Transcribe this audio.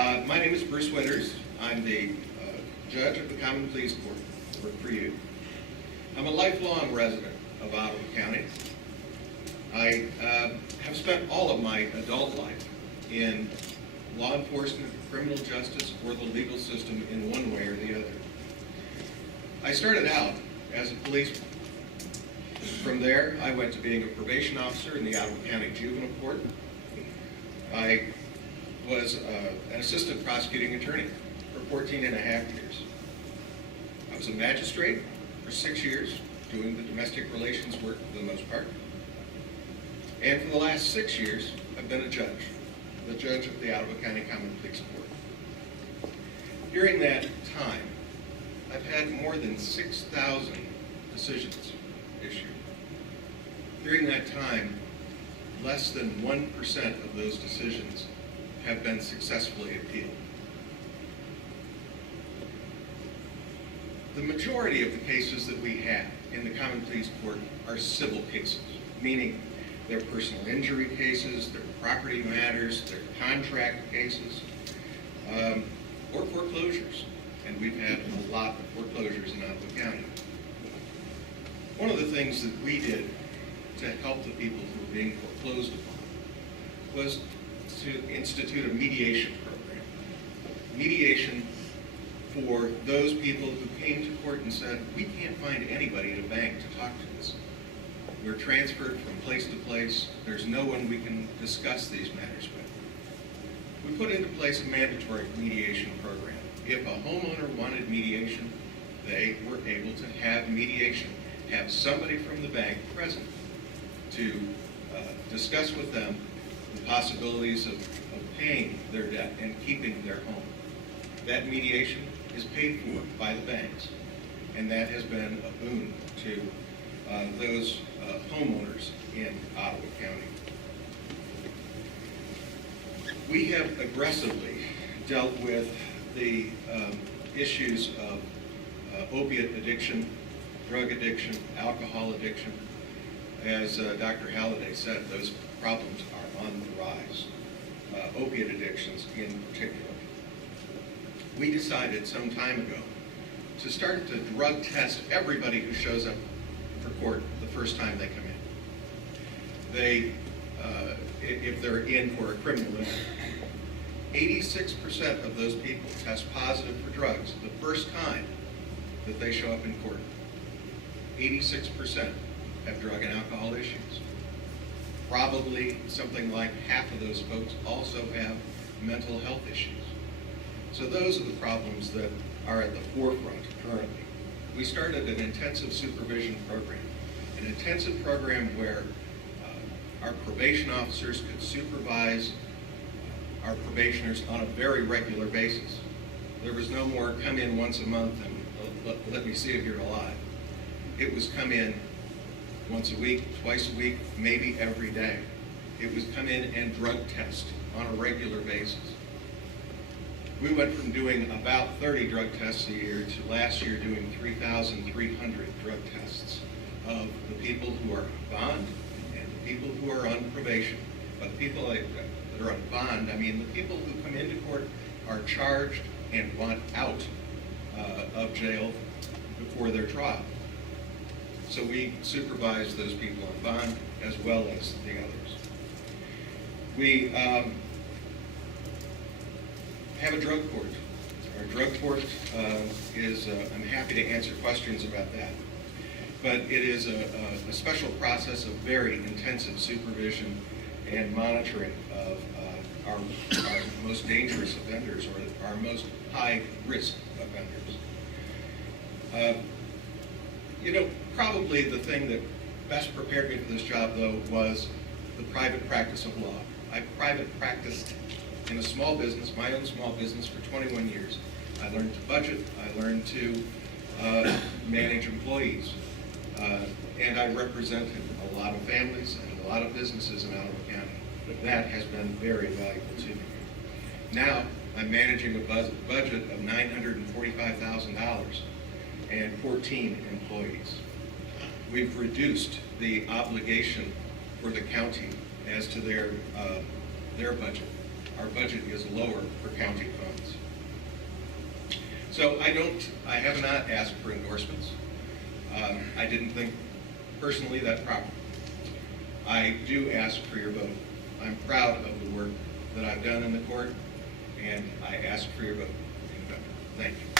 My name is Bruce Winters. I'm the judge of the Common Pleas Court. I work for you. I'm a lifelong resident of Ottawa County. I have spent all of my adult life in law enforcement, criminal justice, or the legal system in one way or the other. I started out as a policeman. From there, I went to being a probation officer in the Ottawa County Juvenile Court. I was an assistant prosecuting attorney for 14 and a half years. I was a magistrate for 6 years, doing the domestic relations work for the most part. And for the last 6 years, I've been a judge, the judge of the Ottawa County Common Pleas Court. During that time, I've had more than 6,000 decisions issued. During that time, less than 1% of those decisions have been successfully appealed. The majority of the cases that we have in the Common Pleas Court are civil cases, meaning they're personal injury cases, they're property matters, they're contract cases, or foreclosures. And we've had a lot of foreclosures in Ottawa County. One of the things that we did to help the people who were being foreclosed upon was to institute a mediation program. Mediation for those people who came to court and said, we can't find anybody at a bank to talk to us. We're transferred from place to place. There's no one we can discuss these matters with. We put into place a mandatory mediation program. If a homeowner wanted mediation, they were able to have mediation, have somebody from the bank present to discuss with them the possibilities of paying their debt and keeping their home. That mediation is paid for by the banks, and that has been a boon to those homeowners in Ottawa County. We have aggressively dealt with the issues of opiate addiction, drug addiction, alcohol addiction. As Dr. Halliday said, those problems are on the rise, opiate addictions in particular. We decided some time ago to start to drug test everybody who shows up for court the first time they come in. They, if they're in for a criminal injury, 86% of those people test positive for drugs the first time that they show up in court. 86% have drug and alcohol issues. Probably something like half of those folks also have mental health issues. So those are the problems that are at the forefront currently. We started an intensive supervision program, an intensive program where our probation officers could supervise our probationers on a very regular basis. There was no more come in once a month and let me see if you're alive. It was come in once a week, twice a week, maybe every day. It was come in and drug test on a regular basis. We went from doing about 30 drug tests a year to last year doing 3,300 drug tests of the people who are on bond and the people who are on probation. But the people that are on bond, I mean the people who come into court are charged and want out of jail before their trial. So we supervise those people on bond as well as the others. We have a drug court. Our drug court is, I'm happy to answer questions about that, but it is a special process of very intensive supervision and monitoring of our most dangerous offenders or our most high-risk offenders. Probably the thing that best prepared me for this job, though, was the private practice of law. I private practiced in a small business, my own small business, for 21 years. I learned to budget, I learned to manage employees, and I represented a lot of families and a lot of businesses in Ottawa County. That has been very valuable to me. Now, I'm managing a budget of $945,000 and 14 employees. We've reduced the obligation for the county as to their budget. our budget is lower for county funds. So I have not asked for endorsements. I didn't think personally that proper. I do ask for your vote. I'm proud of the work that I've done in the court, and I ask for your vote in November. Thank you.